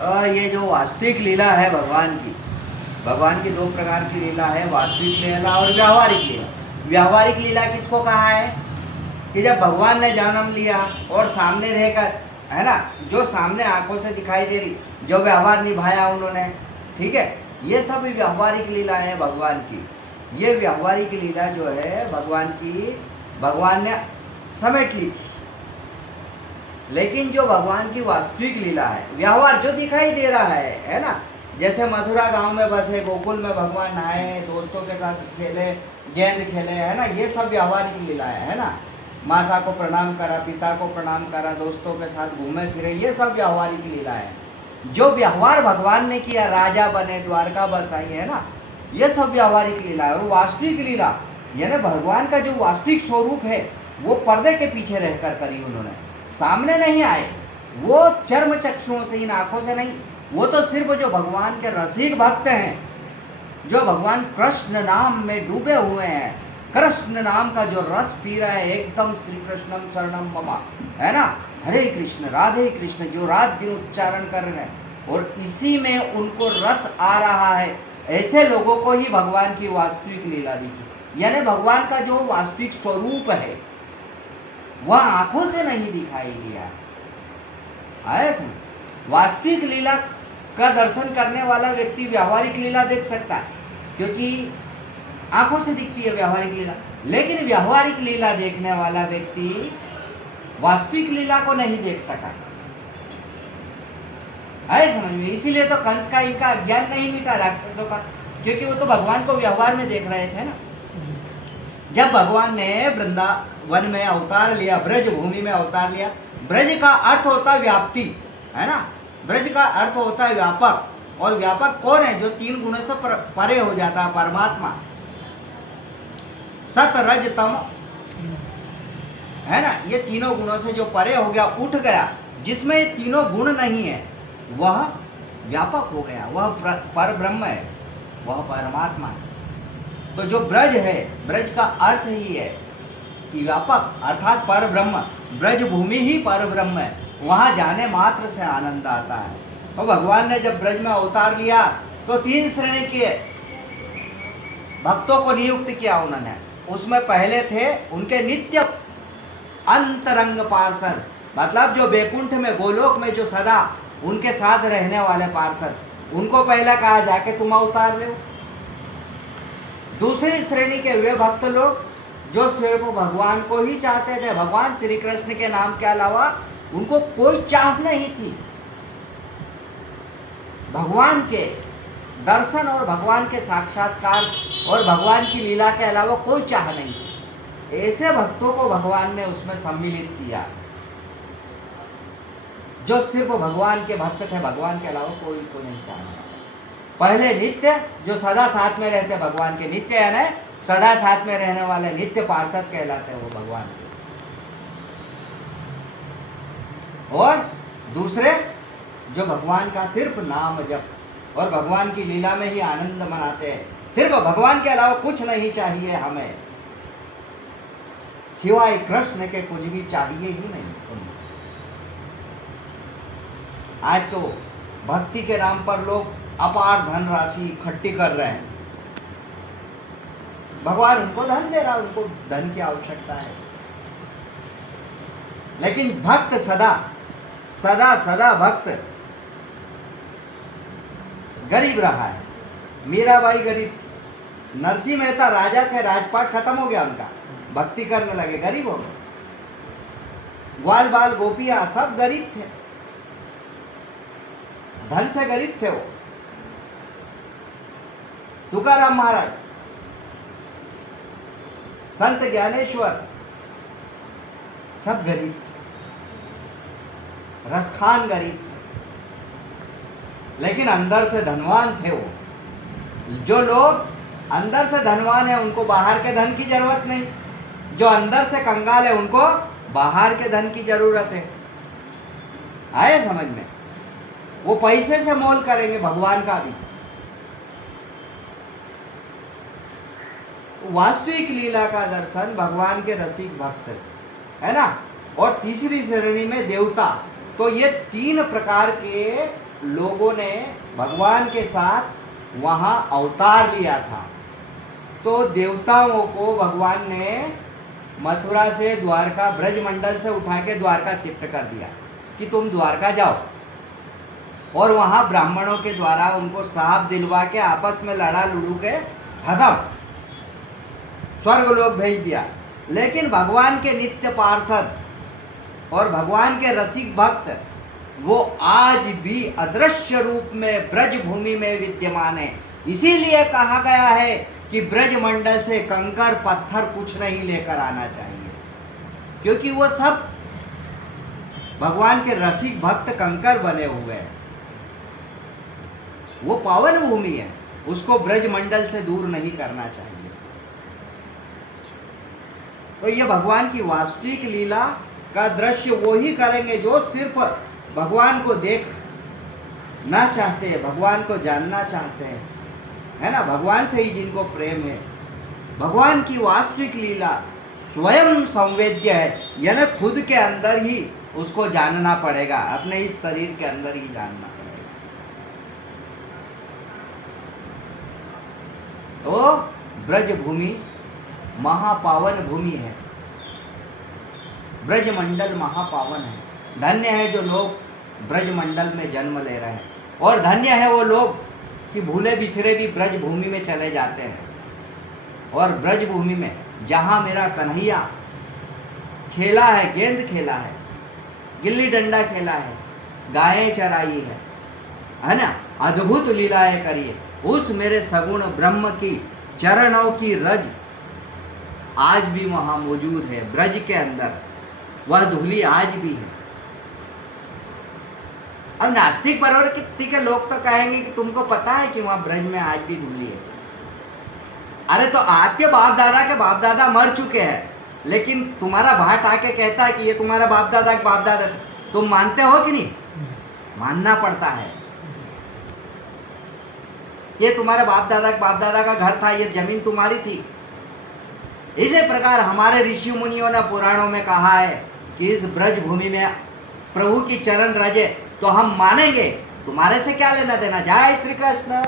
ये जो वास्तविक लीला है भगवान की दो प्रकार की लीला है, वास्तविक लीला और व्यावहारिक लीला। व्यावहारिक लीला किसको कहा है कि जब भगवान ने जन्म लिया और सामने रहकर, है ना, जो सामने आंखों से दिखाई दे रही, जो व्यवहार निभाया उन्होंने, ठीक है, ये सब व्यावहारिक लीला है भगवान की। ये व्यावहारिक लीला जो है भगवान की, भगवान ने समेट ली थी। लेकिन जो भगवान की वास्तविक लीला है, व्यवहार जो दिखाई दे रहा है ना, जैसे मथुरा गांव में बसे, गोकुल में भगवान नहाए, दोस्तों के साथ खेले, गेंद खेले, है ना, ये सब व्यावहारिक लीला है ना। माता को प्रणाम करा, पिता को प्रणाम करा, दोस्तों के साथ घूमे फिरे, ये सब व्यावहारिक लीला है। जो व्यवहार भगवान ने किया, राजा बने, द्वारका बसाई, है ना, ये सब व्यावहारिक लीला है। और वास्तविक लीला यानी भगवान का जो वास्तविक स्वरूप है वो पर्दे के पीछे रहकर करी उन्होंने, सामने नहीं आए, वो चर्म चक्षुओं से, इन आंखों से नहीं। वो तो सिर्फ जो भगवान के रसिक भक्त हैं, जो भगवान कृष्ण नाम में डूबे हुए हैं, कृष्ण नाम का जो रस पी रहा है, एकदम श्री कृष्णम शरणम मम, है ना, हरे कृष्ण राधे कृष्ण, जो रात दिन उच्चारण कर रहे हैं और इसी में उनको रस आ रहा है, ऐसे लोगों को ही भगवान की वास्तविक लीला दिखी। यानी भगवान का जो वास्तविक स्वरूप है वह आंखों से नहीं दिखाई दिया। आया समझ? वास्तविक लीला का दर्शन करने वाला व्यक्ति व्यावहारिक लीला देख सकता है, क्योंकि आंखों से दिखती है व्यावहारिक लीला। लेकिन व्यावहारिक लीला देखने वाला व्यक्ति वास्तविक लीला को नहीं देख सका। आए समझ में? इसीलिए तो कंस का इनका अज्ञान नहीं मिटा, राक्षसों का, क्योंकि वो तो भगवान को व्यवहार में देख रहे थे ना। जब भगवान ने वृंदावन में अवतार लिया, ब्रज भूमि में अवतार लिया, ब्रज का अर्थ होता है व्याप्ति, है ना, ब्रज का अर्थ होता है व्यापक। और व्यापक कौन है? जो तीन गुणों से परे हो जाता है, परमात्मा। सत रज तम, है ना, ये तीनों गुणों से जो परे हो गया, उठ गया, जिसमें ये तीनों गुण नहीं है, वह व्यापक हो गया, वह पर ब्रह्म है, वह परमात्मा है। तो जो ब्रज है, ब्रज का अर्थ ही है कि व्यापक, अर्थात पर ब्रह्म। ब्रज भूमि ही पर ब्रह्म है, वहां जाने मात्र से आनंद आता है। तो भगवान ने जब ब्रज में अवतार लिया तो तीन श्रेणी के भक्तों को नियुक्त किया उन्होंने। उसमें पहले थे उनके नित्य अंतरंग पार्षद, मतलब जो बैकुंठ में, गोलोक में जो सदा उनके साथ रहने वाले पार्षद, उनको पहला कहा जाके तुम अवतार लो। दूसरी श्रेणी के वे भक्त लोग जो सिर्फ भगवान को ही चाहते थे, भगवान श्री कृष्ण के नाम के अलावा उनको कोई चाह नहीं थी, भगवान के दर्शन और भगवान के साक्षात्कार और भगवान की लीला के अलावा कोई चाह नहीं थी। ऐसे भक्तों को भगवान ने उसमें सम्मिलित किया, जो सिर्फ भगवान के भक्त थे, भगवान के अलावा कोई को नहीं चाहता। पहले नित्य, जो सदा साथ में रहते भगवान के, नित्य यानी सदा साथ में रहने वाले नित्य पार्षद कहलाते हैं वो भगवान के। और दूसरे जो भगवान का सिर्फ नाम जप और भगवान की लीला में ही आनंद मनाते हैं, सिर्फ भगवान के अलावा कुछ नहीं चाहिए हमें, सिवाय कृष्ण के कुछ भी चाहिए ही नहीं। आज तो भक्ति के नाम पर लोग अपार धनराशि इकट्ठी कर रहे हैं, भगवान उनको धन दे रहा है, उनको धन की आवश्यकता है। लेकिन भक्त सदा सदा सदा भक्त गरीब रहा है। मीराबाई गरीब, नरसिंह मेहता राजा थे, राजपाट खत्म हो गया उनका, भक्ति करने लगे, गरीब हो गए। ग्वाल बाल गोपियां सब गरीब थे, धन से गरीब थे वो। तुकाराम महाराज, संत ज्ञानेश्वर सब गरीब थे, रसखान गरीब थे, लेकिन अंदर से धनवान थे वो। जो लोग अंदर से धनवान है उनको बाहर के धन की जरूरत नहीं, जो अंदर से कंगाल है उनको बाहर के धन की जरूरत है। आए समझ में? वो पैसे से मोल करेंगे भगवान का भी। वास्तविक लीला का दर्शन भगवान के रसिक भक्त, है ना। और तीसरी श्रेणी में देवता। तो ये तीन प्रकार के लोगों ने भगवान के साथ वहाँ अवतार लिया था, तो देवताओं को भगवान ने मथुरा से द्वारका ब्रजमंडल से उठा के द्वारका शिफ्ट कर दिया कि तुम द्वारका जाओ, और वहाँ ब्राह्मणों के द्वारा उनको साफ दिलवा के आपस में लड़ा लुड़ू के खत्म, स्वर्ग लोग भेज दिया। लेकिन भगवान के नित्य पार्षद और भगवान के रसिक भक्त वो आज भी अदृश्य रूप में ब्रज भूमि में विद्यमान है। इसीलिए कहा गया है कि ब्रजमंडल से कंकर पत्थर कुछ नहीं लेकर आना चाहिए, क्योंकि वो सब भगवान के रसिक भक्त कंकर बने हुए हैं। वो पावन भूमि है, उसको ब्रजमंडल से दूर नहीं करना चाहिए। तो ये भगवान की वास्तविक लीला का दृश्य वो ही करेंगे जो सिर्फ भगवान को देखना चाहते हैं, भगवान को जानना चाहते हैं, है ना, भगवान से ही जिनको प्रेम है। भगवान की वास्तविक लीला स्वयं संवेद्य है, यानी खुद के अंदर ही उसको जानना पड़ेगा, अपने इस शरीर के अंदर ही जानना पड़ेगा। तो ब्रज भूमि महापावन भूमि है, ब्रजमंडल महापावन है। धन्य है जो लोग ब्रजमंडल में जन्म ले रहे हैं, और धन्य है वो लोग कि भूले बिसरे भी ब्रज भूमि में चले जाते हैं। और ब्रज भूमि में जहाँ मेरा कन्हैया खेला है, गेंद खेला है, गिल्ली डंडा खेला है, गायें चराई है ना, अद्भुत लीलाएं करिए, उस मेरे सगुण ब्रह्म की चरणों की रज आज भी वहाँ मौजूद है। ब्रज के अंदर वह धूली आज भी है। अब नास्तिक प्रवृत्ति के लोग तो कहेंगे कि तुमको पता है कि वहाँ ब्रज में आज भी धूली है। अरे तो आपके बाप दादा के बाप दादा मर चुके हैं, लेकिन तुम्हारा भाट आके कहता है कि ये तुम्हारा बाप दादा के बाप दादा, तुम मानते हो कि नहीं? मानना पड़ता है। ये तुम्हारे बाप दादा का घर था, ये जमीन तुम्हारी थी। इसी प्रकार हमारे ऋषि मुनियों ने पुराणों में कहा है कि इस ब्रज भूमि में प्रभु की चरण रजे, तो हम मानेंगे। तुम्हारे से क्या लेना देना। जय श्री कृष्ण।